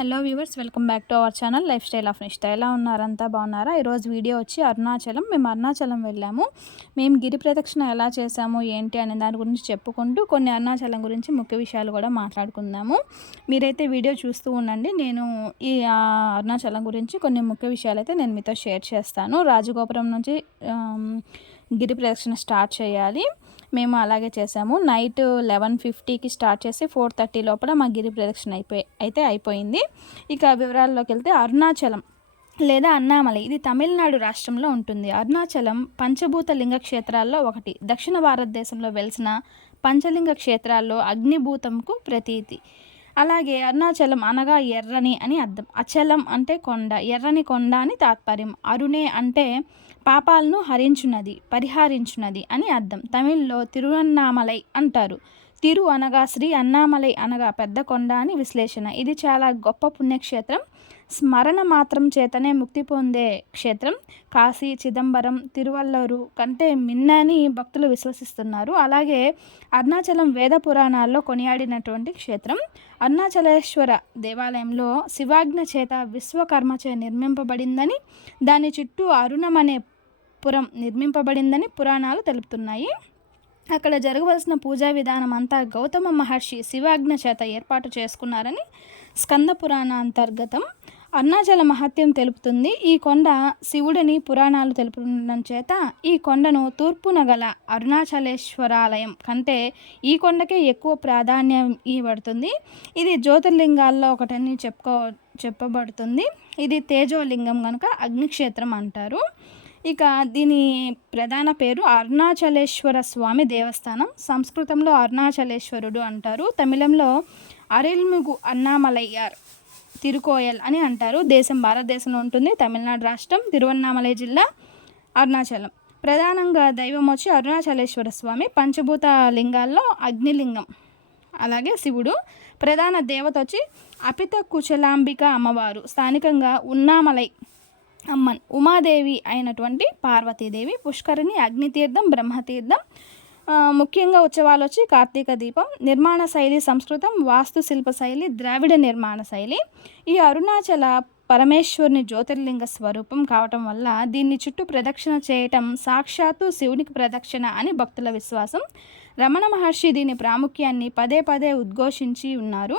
Hello viewers, welcome back to our channel life style of నిష్ట. ఎలా ఉన్నారంతా బాగున్నారా? ఈరోజు video వచ్చి అరుణాచలం. మేము అరుణాచలం వెళ్ళాము. మేము గిరి ప్రదక్షిణ ఎలా చేసాము ఏంటి అనే దాని గురించి చెప్పుకుంటూ కొన్ని అరుణాచలం గురించి ముఖ్య విషయాలు కూడా మాట్లాడుకుందాము. మీరైతే వీడియో చూస్తూ ఉండండి. నేను ఈ అరుణాచలం గురించి కొన్ని ముఖ్య విషయాలు అయితే నేను మీతో షేర్ చేస్తాను. రాజగోపురం నుంచి గిరి ప్రదక్షిణ స్టార్ట్ చేయాలి. మేము అలాగే చేసాము. నైట్ 11:50కి స్టార్ట్ చేసి 4:30 లోపల మా గిరి ప్రదక్షిణ అయిపోయింది. ఇక వివరాల్లోకి వెళ్తే, అరుణాచలం లేదా అన్నామలై ఇది తమిళనాడు రాష్ట్రంలో ఉంటుంది. అరుణాచలం పంచభూత లింగ క్షేత్రాల్లో ఒకటి. దక్షిణ భారతదేశంలో వెలిసిన పంచలింగ క్షేత్రాల్లో అగ్నిభూతంకు ప్రతీతి. అలాగే అరుణాచలం అనగా ఎర్రని అని అర్థం. అచలం అంటే కొండ, ఎర్రని కొండ అని తాత్పర్యం. అరుణే అంటే పాపాలను హరించున్నది, పరిహారించున్నది అని అర్థం. తమిళ్లో తిరువన్నామలై అంటారు. తిరు అనగా శ్రీ, అన్నామలై అనగా పెద్ద కొండ అని విశ్లేషణ. ఇది చాలా గొప్ప పుణ్యక్షేత్రం. స్మరణ మాత్రం చేతనే ముక్తి పొందే క్షేత్రం. కాశీ, చిదంబరం, తిరువల్లూరు కంటే మిన్నని భక్తులు విశ్వసిస్తున్నారు. అలాగే అరుణాచలం వేద పురాణాల్లో కొనియాడినటువంటి క్షేత్రం. అరుణాచలేశ్వర దేవాలయంలో శివాజ్ఞ చేత విశ్వకర్మచే నిర్మింపబడిందని, దాని చుట్టూ అరుణం అనే పురం నిర్మింపబడిందని పురాణాలు తెలుపుతున్నాయి. అక్కడ జరగవలసిన పూజా విధానం అంతా గౌతమ మహర్షి శివాజ్ఞ చేత ఏర్పాటు చేసుకున్నారని స్కంద పురాణ అంతర్గతం. అరుణాచల మహత్యం తెలుపుతుంది. ఈ కొండ శివుడిని పురాణాలు తెలుపడం చేత ఈ కొండను తూర్పున గల అరుణాచలేశ్వరాలయం కంటే ఈ కొండకే ఎక్కువ ప్రాధాన్యం ఇవ్వబడుతుంది. ఇది జ్యోతిర్లింగాల్లో ఒకటని చెప్పబడుతుంది. ఇది తేజోలింగం కనుక అగ్నిక్షేత్రం అంటారు. ఇక దీని ప్రధాన పేరు అరుణాచలేశ్వర స్వామి దేవస్థానం. సంస్కృతంలో అరుణాచలేశ్వరుడు అంటారు. తమిళంలో అరిల్మిగు అన్నామలయ్యార్ తిరుకోయల్ అని అంటారు. దేశం భారతదేశంలో ఉంటుంది. తమిళనాడు రాష్ట్రం, తిరువన్నామలై జిల్లా, అరుణాచలం. ప్రధానంగా దైవం వచ్చి అరుణాచలేశ్వర స్వామి. పంచభూత లింగాల్లో అగ్నిలింగం, అలాగే శివుడు. ప్రధాన దేవత వచ్చి అపిత కుచలాంబిక అమ్మవారు. స్థానికంగా ఉన్నామలై అమ్మన్ ఉమాదేవి అయినటువంటి పార్వతీదేవి. పుష్కరిణి, అగ్నితీర్థం, బ్రహ్మతీర్థం. ముఖ్యంగా ఉత్సవాలు వచ్చి కార్తీక దీపం. నిర్మాణ శైలి సంస్కృతం, వాస్తు శిల్ప శైలి ద్రావిడ నిర్మాణ శైలి. ఈ అరుణాచల పరమేశ్వరుని జ్యోతిర్లింగ స్వరూపం కావటం వల్ల దీన్ని చుట్టూ ప్రదక్షిణ చేయటం సాక్షాత్తు శివునికి ప్రదక్షిణ అని భక్తుల విశ్వాసం. రమణ మహర్షి దీని ప్రాముఖ్యాన్ని పదే పదే ఉద్ఘోషించి ఉన్నారు.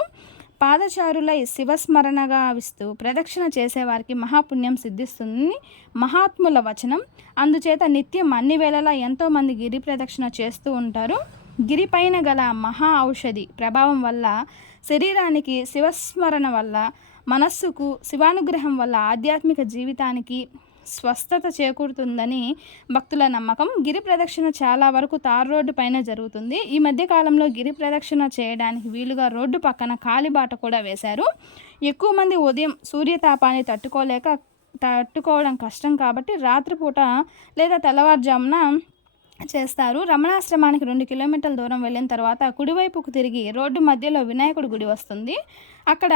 పాదచారులై శివస్మరణగా గావిస్తూ ప్రదక్షిణ చేసేవారికి మహాపుణ్యం సిద్ధిస్తుందని మహాత్ముల వచనం. అందుచేత నిత్యం అన్ని వేళలా ఎంతోమంది గిరి ప్రదక్షిణ చేస్తూ ఉంటారు. గిరిపైన గల మహా ఔషధి ప్రభావం వల్ల శరీరానికి, శివస్మరణ వల్ల మనస్సుకు, శివానుగ్రహం వల్ల ఆధ్యాత్మిక జీవితానికి స్వస్థత చేకూరుతుందని భక్తుల నమ్మకం. గిరి ప్రదక్షిణ చాలా వరకు తార్ రోడ్డు పైన జరుగుతుంది. ఈ మధ్య కాలంలో గిరి ప్రదక్షిణ చేయడానికి వీలుగా రోడ్డు పక్కన కాలిబాట కూడా వేశారు. ఎక్కువ మంది ఉదయం సూర్యతాపాన్ని తట్టుకోవడం కష్టం కాబట్టి రాత్రిపూట లేదా తెల్లవారుజామున చేస్తారు. రమణాశ్రమానికి 2 కిలోమీటర్ల దూరం వెళ్ళిన తర్వాత కుడివైపుకు తిరిగి రోడ్డు మధ్యలో వినాయకుడి గుడి వస్తుంది. అక్కడ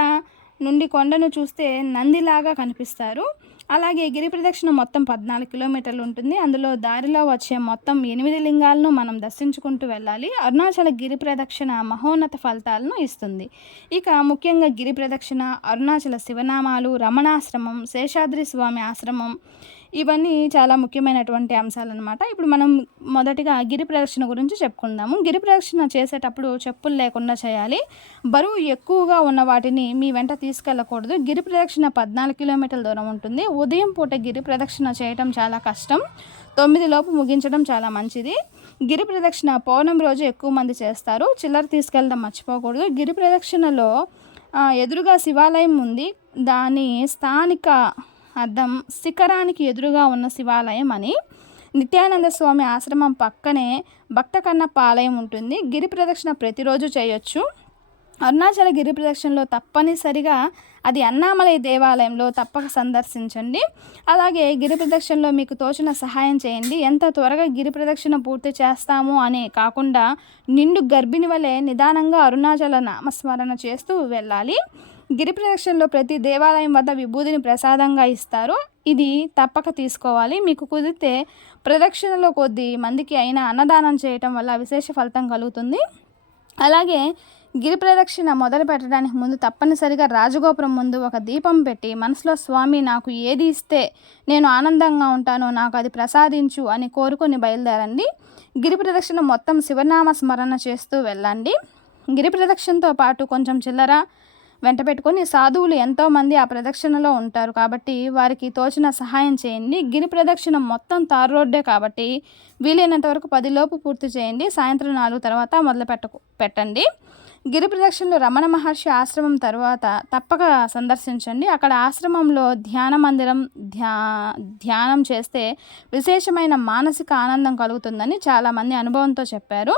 నుండి కొండను చూస్తే నందిలాగా కనిపిస్తారు. అలాగే గిరి ప్రదక్షిణ మొత్తం 14 కిలోమీటర్లు ఉంటుంది. అందులో దారిలో వచ్చే మొత్తం 8 లింగాలను మనం దర్శించుకుంటూ వెళ్ళాలి. అరుణాచల గిరి ప్రదక్షిణ మహోన్నత ఫలితాలను ఇస్తుంది. ఇక ముఖ్యంగా గిరి ప్రదక్షిణ, అరుణాచల శివనామాలు, రమణాశ్రమం, శేషాద్రి స్వామి ఆశ్రమం, ఇవన్నీ చాలా ముఖ్యమైనటువంటి అంశాలన్నమాట. ఇప్పుడు మనం మొదటిగా గిరి ప్రదక్షిణ గురించి చెప్పుకుందాము. గిరి ప్రదక్షిణ చేసేటప్పుడు చెప్పులు లేకుండా చేయాలి. బరువు ఎక్కువగా ఉన్న వాటిని మీ వెంట తీసుకెళ్ళకూడదు. గిరి ప్రదక్షిణ 14 కిలోమీటర్ల దూరం ఉంటుంది. ఉదయం పూట గిరి ప్రదక్షిణ చేయటం చాలా కష్టం. 9 లోపు ముగించడం చాలా మంచిది. గిరి ప్రదక్షిణ పౌర్ణమి రోజు ఎక్కువ మంది చేస్తారు. చిల్లర తీసుకెళ్ళడం మర్చిపోకూడదు. గిరి ప్రదక్షిణలో ఎదురుగా శివాలయం ఉంది. దాని స్థానిక అర్థం శిఖరానికి ఎదురుగా ఉన్న శివాలయం అని. నిత్యానంద స్వామి ఆశ్రమం పక్కనే భక్త కన్నప్ప ఆలయం ఉంటుంది. గిరి ప్రదక్షిణ ప్రతిరోజు చేయొచ్చు. అరుణాచల గిరి ప్రదక్షిణలో తప్పనిసరిగా అది అన్నామలై దేవాలయంలో తప్పక సందర్శించండి. అలాగే గిరి ప్రదక్షిణలో మీకు తోచిన సహాయం చేయండి. ఎంత త్వరగా గిరి ప్రదక్షిణ పూర్తి చేస్తాము అని కాకుండా నిండు గర్భిణి వలె నిదానంగా అరుణాచల నామస్మరణ చేస్తూ వెళ్ళాలి. గిరి ప్రదక్షిణలో ప్రతి దేవాలయం వద్ద విభూదిని ప్రసాదంగా ఇస్తారు. ఇది తప్పక తీసుకోవాలి. మీకు కుదిరితే ప్రదక్షిణలో కొద్ది మందికి అయినా అన్నదానం చేయటం వల్ల విశేష ఫలితం కలుగుతుంది. అలాగే గిరి ప్రదక్షిణ మొదలు పెట్టడానికి ముందు తప్పనిసరిగా రాజగోపురం ముందు ఒక దీపం పెట్టి మనసులో స్వామి నాకు ఏది ఇస్తే నేను ఆనందంగా ఉంటానో నాకు అది ప్రసాదించు అని కోరుకొని బయలుదేరండి. గిరి ప్రదక్షిణ మొత్తం శివనామ స్మరణ చేస్తూ వెళ్ళండి. గిరి ప్రదక్షిణతో పాటు కొంచెం చిల్లర వెంట పెట్టుకొని సాధువులు ఎంతోమంది ఆ ప్రదక్షిణలో ఉంటారు కాబట్టి వారికి తోచిన సహాయం చేయండి. గిరి ప్రదక్షిణ మొత్తం తారు రోడ్డే కాబట్టి వీలైనంత వరకు 10 లోపు పూర్తి చేయండి. సాయంత్రం 4 తర్వాత మొదలు పెట్టండి. గిరి ప్రదక్షిణలో రమణ మహర్షి ఆశ్రమం తర్వాత తప్పక సందర్శించండి. అక్కడ ఆశ్రమంలో ధ్యాన మందిరం ధ్యానం చేస్తే విశేషమైన మానసిక ఆనందం కలుగుతుందని చాలామంది అనుభవంతో చెప్పారు.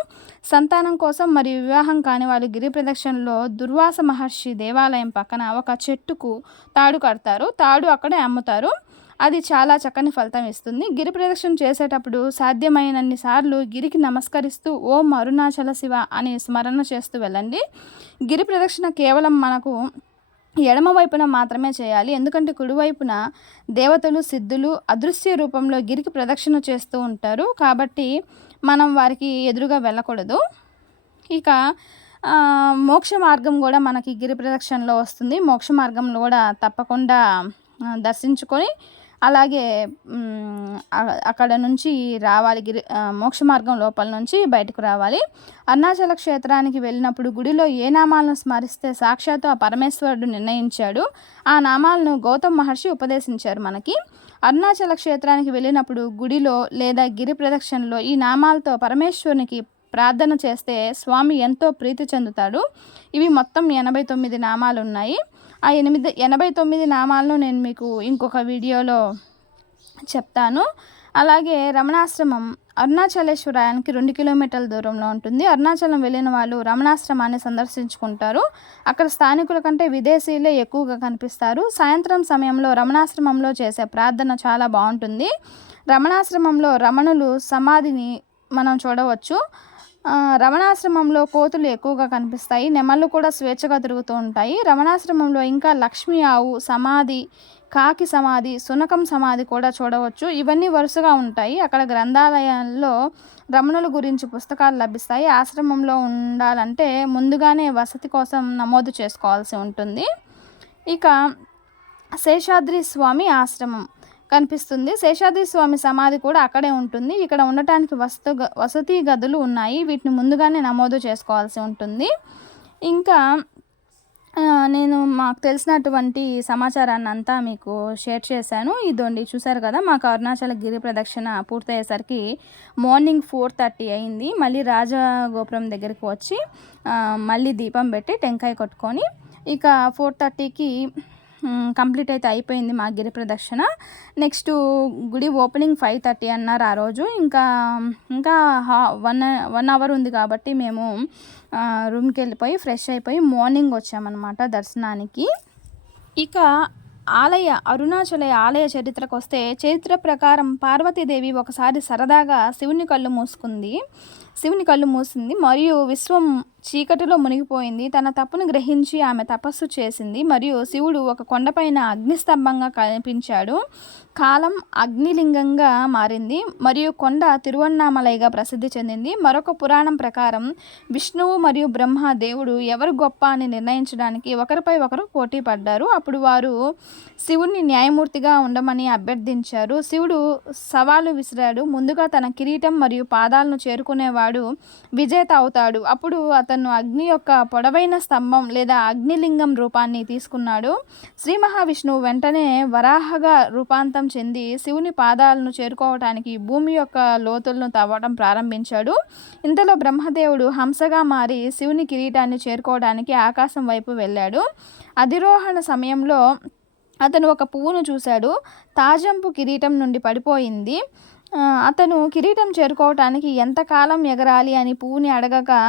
సంతానం కోసం మరియు వివాహం కాని వాళ్ళు గిరి ప్రదక్షిణలో దుర్వాస మహర్షి దేవాలయం పక్కన ఒక చెట్టుకు తాడు కడతారు. తాడు అక్కడే అమ్ముతారు. అది చాలా చక్కని ఫలితం ఇస్తుంది. గిరి ప్రదక్షిణ చేసేటప్పుడు సాధ్యమైనన్ని సార్లు గిరికి నమస్కరిస్తూ ఓం అరుణాచల శివ అని స్మరణ చేస్తూ వెళ్ళండి. గిరి ప్రదక్షిణ కేవలం మనకు ఎడమ వైపున మాత్రమే చేయాలి. ఎందుకంటే కుడివైపున దేవతలు సిద్ధులు అదృశ్య రూపంలో గిరికి ప్రదక్షిణ చేస్తూ ఉంటారు కాబట్టి మనం వారికి ఎదురుగా వెళ్ళకూడదు. ఇక మోక్ష మార్గం కూడా మనకి గిరి ప్రదక్షిణలో వస్తుంది. మోక్ష మార్గంలో కూడా తప్పకుండా దర్శించుకొని అలాగే అక్కడ నుంచి రావాలి. మోక్ష మార్గం లోపల నుంచి బయటకు రావాలి. అరుణాచల క్షేత్రానికి వెళ్ళినప్పుడు గుడిలో ఏ నామాలను స్మరిస్తే సాక్షాత్తు ఆ పరమేశ్వరుడు నిర్ణయించాడు. ఆ నామాలను గౌతమ్ మహర్షి ఉపదేశించారు మనకి. అరుణాచల క్షేత్రానికి వెళ్ళినప్పుడు గుడిలో లేదా గిరి ప్రదక్షిణలో ఈ నామాలతో పరమేశ్వరునికి ప్రార్థన చేస్తే స్వామి ఎంతో ప్రీతి చెందుతాడు. ఇవి మొత్తం 89 నామాలు ఉన్నాయి. ఆ 89 నామాలను నేను మీకు ఇంకొక వీడియోలో చెప్తాను. అలాగే రమణాశ్రమం అరుణాచలేశ్వరానికి 2 కిలోమీటర్ల దూరంలో ఉంటుంది. అరుణాచలం వెళ్ళిన వాళ్ళు రమణాశ్రమాన్ని సందర్శించుకుంటారు. అక్కడ స్థానికుల కంటే విదేశీయులే ఎక్కువగా కనిపిస్తారు. సాయంత్రం సమయంలో రమణాశ్రమంలో చేసే ప్రార్థన చాలా బాగుంటుంది. రమణాశ్రమంలో రమణులు సమాధిని మనం చూడవచ్చు. రమణాశ్రమంలో కోతులు ఎక్కువగా కనిపిస్తాయి. నెమళ్ళు కూడా స్వేచ్ఛగా తిరుగుతూ ఉంటాయి. రమణాశ్రమంలో ఇంకా లక్ష్మీ ఆవు సమాధి, కాకి సమాధి, సునకం సమాధి కూడా చూడవచ్చు. ఇవన్నీ వరుసగా ఉంటాయి. అక్కడ గ్రంథాలయాల్లో రమణుల గురించి పుస్తకాలు లభిస్తాయి. ఆశ్రమంలో ఉండాలంటే ముందుగానే వసతి కోసం నమోదు చేసుకోవాల్సి ఉంటుంది. ఇక శేషాద్రి స్వామి ఆశ్రమం కనిపిస్తుంది. శేషాద్రి స్వామి సమాధి కూడా అక్కడే ఉంటుంది. ఇక్కడ ఉండటానికి వసతి గదులు ఉన్నాయి. వీటిని ముందుగానే నమోదు చేసుకోవాల్సి ఉంటుంది. ఇంకా నేను మాకు తెలిసినటువంటి సమాచారాన్ని అంతా మీకు షేర్ చేశాను. ఇదండి చూసారు కదా, మాకు అరుణాచల గిరి ప్రదక్షిణ పూర్తయ్యేసరికి మార్నింగ్ 4:30 అయింది. మళ్ళీ రాజగోపురం దగ్గరికి వచ్చి మళ్ళీ దీపం పెట్టి టెంకాయ కొట్టుకొని ఇక 4:30కి కంప్లీట్ అయితే అయిపోయింది మా గిరి ప్రదక్షిణ. నెక్స్ట్ గుడి ఓపెనింగ్ 5:30 అన్నారు ఆ రోజు. ఇంకా 1 అవర్ ఉంది కాబట్టి మేము రూమ్కి వెళ్ళిపోయి ఫ్రెష్ అయిపోయి మార్నింగ్ వచ్చామన్నమాట దర్శనానికి. ఇక అరుణాచల ఆలయ చరిత్రకు వస్తే, చరిత్ర ప్రకారం పార్వతీదేవి ఒకసారి సరదాగా శివుని కళ్ళు మూసింది మరియు విశ్వం చీకటిలో మునిగిపోయింది. తన తప్పును గ్రహించి ఆమె తపస్సు చేసింది మరియు శివుడు ఒక కొండపైన అగ్నిస్తంభంగా కనిపించాడు. కాలం అగ్నిలింగంగా మారింది మరియు కొండ తిరువన్నామలైగా ప్రసిద్ధి చెందింది. మరొక పురాణం ప్రకారం విష్ణువు మరియు బ్రహ్మ దేవుడు ఎవరు గొప్ప అని నిర్ణయించడానికి ఒకరిపై ఒకరు పోటీ పడ్డారు. అప్పుడు వారు శివుడిని న్యాయమూర్తిగా ఉండమని అభ్యర్థించారు. శివుడు సవాలు విసిరాడు. ముందుగా తన కిరీటం మరియు పాదాలను చేరుకునేవాడు విజేత అవుతాడు. అప్పుడు అతను అగ్ని యొక్క పొడవైన స్తంభం లేదా అగ్నిలింగం రూపాన్ని తీసుకున్నాడు. శ్రీ మహావిష్ణువు వెంటనే వరాహగా రూపాంతం చెంది శివుని పాదాలను చేరుకోవటానికి భూమి యొక్క లోతులను తవ్వడం ప్రారంభించాడు. ఇంతలో బ్రహ్మదేవుడు హంసగా మారి శివుని కిరీటాన్ని చేరుకోవడానికి ఆకాశం వైపు వెళ్ళాడు. అధిరోహణ సమయంలో అతను ఒక పువ్వును చూశాడు. తాజంపు కిరీటం నుండి పడిపోయింది. అతను కిరీటం చేరుకోవటానికి ఎంతకాలం ఎగరాలి అని పువ్వుని అడగగా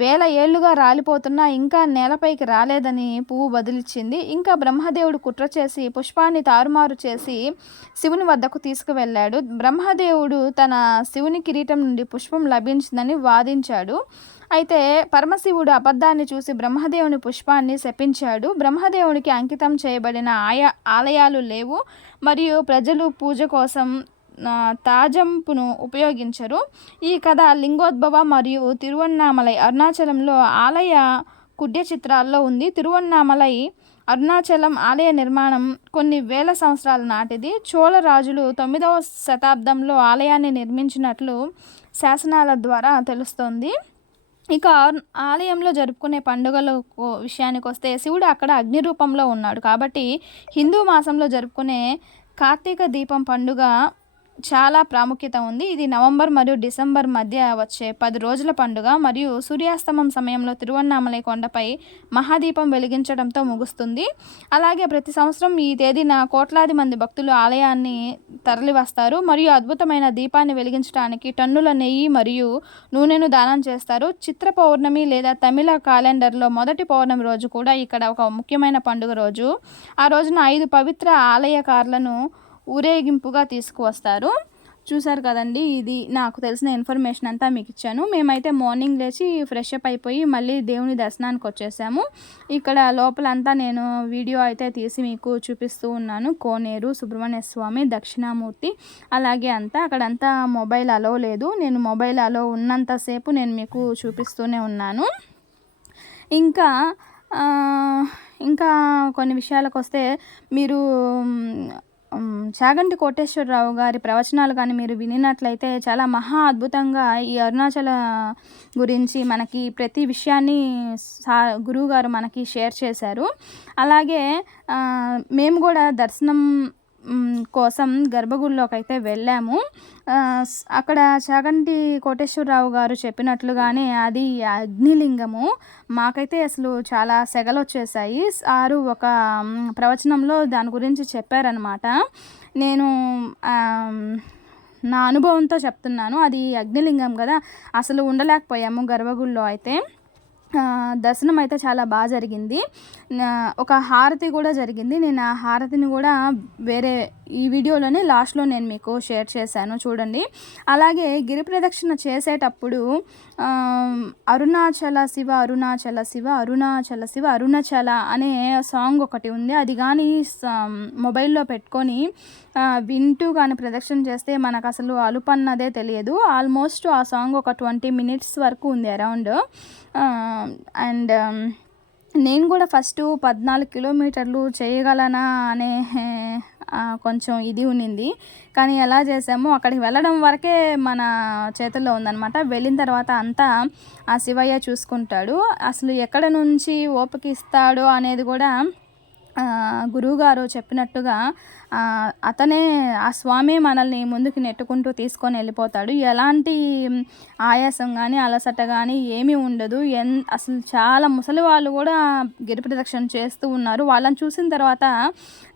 1000 ఏళ్లుగా రాలిపోతున్నా ఇంకా నేలపైకి రాలేదని పువ్వు బదులిచ్చింది. ఇంకా బ్రహ్మదేవుడు కుట్ర చేసి పుష్పాన్ని తారుమారు చేసి శివుని వద్దకు తీసుకువెళ్ళాడు. బ్రహ్మదేవుడు తన శివుని కిరీటం నుండి పుష్పం లభించిందని వాదించాడు. అయితే పరమశివుడు అబద్ధాన్ని చూసి బ్రహ్మదేవుని పుష్పాన్ని శపించాడు. బ్రహ్మదేవునికి అంకితం చేయబడిన ఆలయాలు లేవు మరియు ప్రజలు పూజ కోసం తాజంపును ఉపయోగించరు. ఈ కథ లింగోద్భవ మరియు తిరువన్నామలై అరుణాచలంలో ఆలయ కుడ్య చిత్రాల్లో ఉంది. తిరువన్నామలై అరుణాచలం ఆలయ నిర్మాణం కొన్ని వేల సంవత్సరాల నాటిది. చోళ రాజులు 9వ శతాబ్దంలో ఆలయాన్ని నిర్మించినట్లు శాసనాల ద్వారా తెలుస్తోంది. ఇక ఆలయంలో జరుపుకునే పండుగల విషయానికి వస్తే శివుడు అక్కడ అగ్ని రూపంలో ఉన్నాడు కాబట్టి హిందూ మాసంలో జరుపుకునే కార్తీక దీపం పండుగ చాలా ప్రాముఖ్యత ఉంది. ఇది నవంబర్ మరియు డిసెంబర్ మధ్య వచ్చే 10 రోజుల పండుగ మరియు సూర్యాస్తమం సమయంలో తిరువన్నామలై కొండపై మహాదీపం వెలిగించడంతో ముగుస్తుంది. అలాగే ప్రతి సంవత్సరం ఈ తేదీన కోట్లాది మంది భక్తులు ఆలయాన్ని తరలి వస్తారు మరియు అద్భుతమైన దీపాన్ని వెలిగించడానికి టన్నుల నెయ్యి మరియు నూనెను దానం చేస్తారు. చిత్ర పౌర్ణమి లేదా తమిళ క్యాలెండర్లో మొదటి పౌర్ణమి రోజు కూడా ఇక్కడ ఒక ముఖ్యమైన పండుగ రోజు. ఆ రోజున 5 పవిత్ర ఆలయకారులను ఊరేగింపుగా తీసుకువస్తారు. చూసారు కదండి, ఇది నాకు తెలిసిన ఇన్ఫర్మేషన్ అంతా మీకు ఇచ్చాను. మేమైతే మార్నింగ్ లేచి ఫ్రెష్ అప్ అయిపోయి మళ్ళీ దేవుని దర్శనానికి వచ్చేసాము. ఇక్కడ లోపలంతా నేను వీడియో అయితే తీసి మీకు చూపిస్తూ ఉన్నాను. కోనేరు, సుబ్రహ్మణ్య స్వామి, దక్షిణామూర్తి అలాగే అంతా. అక్కడంతా మొబైల్ అలో లేదు. నేను మొబైల్ అలో ఉన్నంతసేపు నేను మీకు చూపిస్తూనే ఉన్నాను. ఇంకా కొన్ని విషయాలకు వస్తే మీరు చాగంటి కోటేశ్వరరావు గారి ప్రవచనాలు కానీ మీరు వినినట్లయితే చాలా మహా అద్భుతంగా ఈ అరుణాచల గురించి మనకి ప్రతి విషయాన్ని గురువుగారు మనకి షేర్ చేశారు. అలాగే మేము కూడా దర్శనం కోసం గర్భగుడిలోకి అయితే వెళ్ళాము. అక్కడ చాగంటి కోటేశ్వరరావు గారు చెప్పినట్లుగానే అది అగ్నిలింగము. మాకైతే అసలు చాలా సెగలు వచ్చేసాయి. సారు ఒక ప్రవచనంలో దాని గురించి చెప్పారనమాట. నేను నా అనుభవంతో చెప్తున్నాను. అది అగ్నిలింగం కదా, అసలు ఉండలేకపోయాము గర్భగుడిలో అయితే. దర్శనం అయితే చాలా బాగా జరిగింది. ఒక హారతి కూడా జరిగింది. నేను ఆ హారతిని కూడా వేరే ఈ వీడియోలోనే లాస్ట్లో నేను మీకు షేర్ చేశాను, చూడండి. అలాగే గిరి ప్రదక్షిణ చేసేటప్పుడు అరుణాచల శివ అరుణాచల శివ అరుణాచల శివ అరుణాచల అనే సాంగ్ ఒకటి ఉంది. అది కానీ మొబైల్లో పెట్టుకొని వింటూ కానీ ప్రదక్షిణ చేస్తే మనకు అసలు అలుపన్నదే తెలియదు. ఆల్మోస్ట్ ఆ సాంగ్ ఒక 20 minutes వరకు ఉంది అరౌండ్. అండ్ నేను కూడా ఫస్ట్ 14 కిలోమీటర్లు చేయగలనా అనే కొంచెం ఇది ఉన్నింది. కానీ ఎలా చేసామో అక్కడికి వెళ్ళడం వరకే మన చేతుల్లో ఉందన్నమాట. వెళ్ళిన తర్వాత అంతా ఆ శివయ్య చూసుకుంటాడు. అసలు ఎక్కడ నుంచి ఓపిక ఇస్తాడో అనేది కూడా గురువుగారు చెప్పినట్టుగా అతనే, ఆ స్వామి మనల్ని ముందుకు నెట్టుకుంటూ తీసుకొని వెళ్ళిపోతాడు. ఎలాంటి ఆయాసం కానీ అలసట కానీ ఏమీ ఉండదు. అసలు చాలా ముసలి వాళ్ళు కూడా గిరి ప్రదక్షిణ చేస్తూ ఉన్నారు. వాళ్ళని చూసిన తర్వాత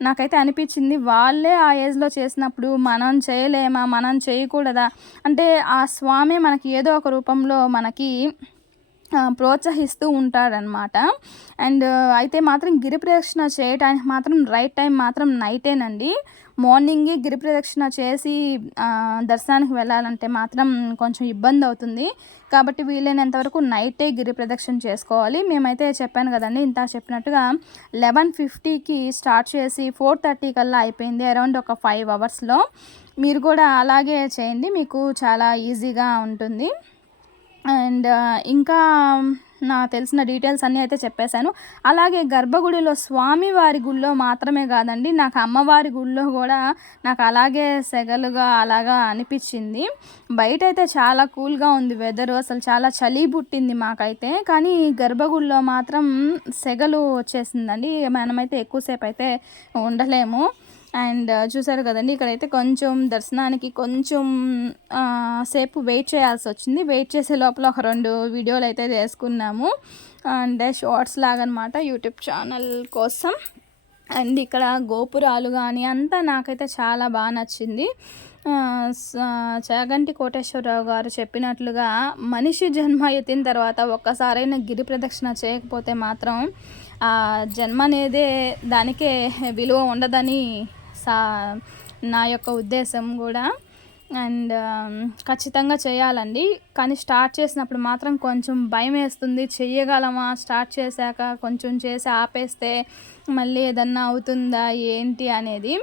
నాకైతే అనిపించింది, వాళ్ళే ఆ ఏజ్లో చేసినప్పుడు మనం చేయలేమా, మనం చేయకూడదా? అంటే ఆ స్వామి మనకి ఏదో ఒక రూపంలో మనకి ప్రోత్సహిస్తూ ఉంటాడనమాట. అండ్ అయితే మాత్రం గిరి ప్రదక్షిణ చేయడానికి మాత్రం రైట్ టైం మాత్రం నైటేనండి. మార్నింగే గిరి ప్రదక్షిణ చేసి దర్శనానికి వెళ్ళాలంటే మాత్రం కొంచెం ఇబ్బంది అవుతుంది. కాబట్టి వీలైనంత వరకు నైటే గిరి ప్రదక్షిణ చేసుకోవాలి. మేమైతే చెప్పాను కదండి, ఇంత చెప్పినట్టుగా 11:50కి స్టార్ట్ చేసి 4:30 కల్లా అయిపోయింది. అరౌండ్ ఒక 5 hours. మీరు కూడా అలాగే చేయండి, మీకు చాలా ఈజీగా ఉంటుంది. అండ్ ఇంకా నాకు తెలిసిన డీటెయిల్స్ అన్నీ అయితే చెప్పేశాను. అలాగే గర్భగుడిలో స్వామివారి గుడిలో మాత్రమే కాదండి, నాకు అమ్మవారి గుడిలో కూడా నాకు అలాగే సెగలుగా అలాగా అనిపించింది. బయట అయితే చాలా కూల్గా ఉంది వెదరు, అసలు చాలా చలి పుట్టింది మాకైతే. కానీ గర్భగుడిలో మాత్రం సెగలు వచ్చేసిందండి. మనమైతే ఎక్కువసేపు అయితే ఉండలేము. అండ్ చూసారు కదండి, ఇక్కడైతే కొంచెం దర్శనానికి కొంచెం సేపు వెయిట్ చేయాల్సి వచ్చింది. వెయిట్ చేసే లోపల ఒక 2 వీడియోలు అయితే చేసుకున్నాము, అంటే షార్ట్స్ లాగా అనమాట, యూట్యూబ్ ఛానల్ కోసం. అండ్ ఇక్కడ గోపురాలు కానీ అంతా నాకైతే చాలా బాగా నచ్చింది. చాగంటి కోటేశ్వరరావు గారు చెప్పినట్లుగా మనిషి జన్మ ఎత్తిన తర్వాత ఒక్కసారైనా గిరి ప్రదక్షిణ చేయకపోతే మాత్రం ఆ జన్మ అనేదే దానికే విలువ ఉండదని నా యొక్క ఉద్దేశం కూడా. అండ్ ఖచ్చితంగా చేయాలండి. కానీ స్టార్ట్ చేసినప్పుడు మాత్రం కొంచెం భయం వేస్తుంది, చెయ్యగలమా, స్టార్ట్ చేశాక కొంచెం చేసి ఆపేస్తే మళ్ళీ ఏదన్నా అవుతుందా ఏంటి అనేది.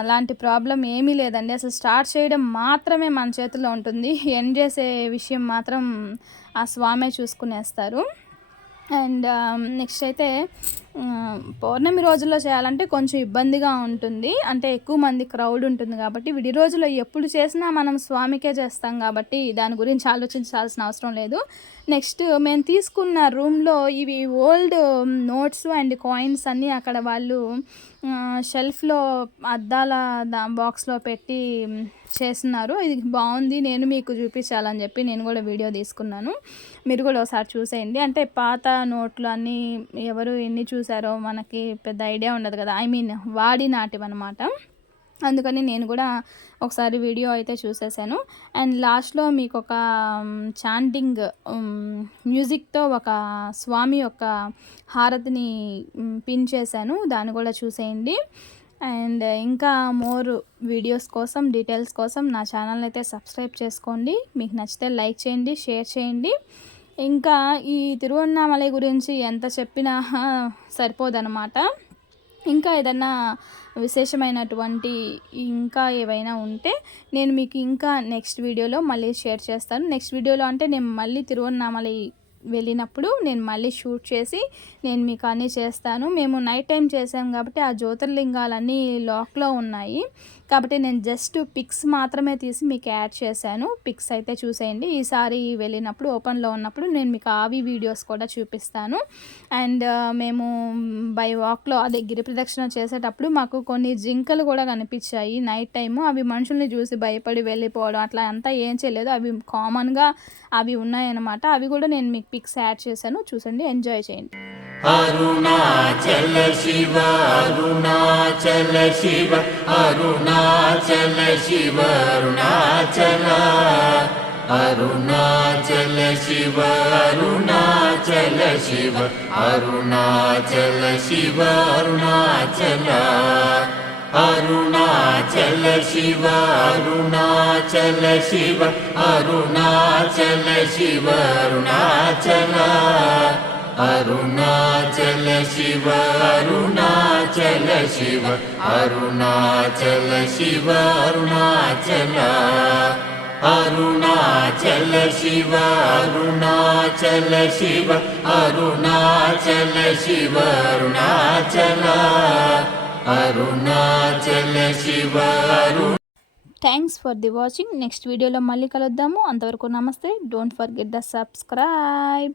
అలాంటి ప్రాబ్లం ఏమీ లేదండి. అసలు స్టార్ట్ చేయడం మాత్రమే మన చేతిలో ఉంటుంది, ఎండ్ చేసే విషయం మాత్రం ఆ స్వామే చూసుకునేస్తారు. అండ్ నెక్స్ట్ అయితే పౌర్ణమి రోజుల్లో చేయాలంటే కొంచెం ఇబ్బందిగా ఉంటుంది, అంటే ఎక్కువ మంది క్రౌడ్ ఉంటుంది కాబట్టి. విడి రోజుల్లో ఎప్పుడు చేసినా మనం స్వామికే చేస్తాం కాబట్టి దాని గురించి ఆలోచించాల్సిన అవసరం లేదు. నెక్స్ట్ మేము తీసుకున్న రూమ్లో ఇవి ఓల్డ్ నోట్స్ అండ్ కాయిన్స్ అన్నీ అక్కడ వాళ్ళు షెల్ఫ్లో అద్దాల బాక్స్లో పెట్టి చేస్తున్నారు. ఇది బాగుంది, నేను మీకు చూపించాలని చెప్పి నేను కూడా వీడియో తీసుకున్నాను. మీరు కూడా ఒకసారి చూసేయండి. అంటే పాత నోట్లు అన్నీ ఎవరు ఎన్ని చూసారో మనకి పెద్ద ఐడియా ఉండదు కదా, ఐ మీన్ వాడినాటివన్నమాట. అందుకని నేను కూడా ఒకసారి వీడియో అయితే చూసేసాను. అండ్ లాస్ట్లో మీకు ఒక చాంటింగ్ మ్యూజిక్తో ఒక స్వామి యొక్క హారతిని పిన్ చేశాను, దాన్ని కూడా చూసేయండి. అండ్ ఇంకా మోర్ వీడియోస్ కోసం, డీటెయిల్స్ కోసం నా ఛానల్ని అయితే సబ్స్క్రైబ్ చేసుకోండి. మీకు నచ్చితే లైక్ చేయండి, షేర్ చేయండి. ఇంకా ఈ తిరువన్నామలై గురించి ఎంత చెప్పినా సరిపోదన్నమాట. ఇంకా ఏదన్నా విశేషమైనటువంటి ఇంకా ఏవైనా ఉంటే నేను మీకు ఇంకా నెక్స్ట్ వీడియోలో మళ్ళీ షేర్ చేస్తాను. నెక్స్ట్ వీడియోలో అంటే నేను మళ్ళీ తిరువన్నామలై వెళ్ళినప్పుడు నేను మళ్ళీ షూట్ చేసి నేను మీకు అన్నీ చేస్తాను. మేము నైట్ టైం చేసాం కాబట్టి ఆ జ్యోతిర్లింగాలన్నీ లాక్లో ఉన్నాయి కాబట్టి నేను జస్ట్ పిక్స్ మాత్రమే తీసి మీకు యాడ్ చేశాను. పిక్స్ అయితే చూసేయండి. ఈసారి వెళ్ళినప్పుడు ఓపెన్లో ఉన్నప్పుడు నేను మీకు ఆవి వీడియోస్ కూడా చూపిస్తాను. అండ్ మేము బై వాక్లో అదే గిరి ప్రదక్షిణ చేసేటప్పుడు మాకు కొన్ని జింకలు కూడా కనిపించాయి నైట్ టైము. అవి మనుషుల్ని చూసి భయపడి వెళ్ళిపోవడం అట్లా అంతా ఏం చేయలేదు, అవి కామన్గా అవి ఉన్నాయన్నమాట. అవి కూడా నేను మీకు పిక్స్ యాడ్ చేశాను, చూసండి, ఎంజాయ్ చేయండి. Arunachala Shiva Arunachala Shiva Arunachala Shiva Arunachala Arunachala Shiva Arunachala Shiva Arunachala Shiva Arunachala Arunachala Shiva Arunachala Shiva Arunachala Shiva Arunachala Arunachala Shiva Arunachala Shiva Arunachala Shiva Arunachala Arunachala Shiva Arunachala Shiva Arunachala Shiva Arunachala Arunachala Shiva thanks for the watching. Next వీడియోలో మళ్ళీ కలుద్దాము. అంతవరకు నమస్తే. Don't forget the subscribe.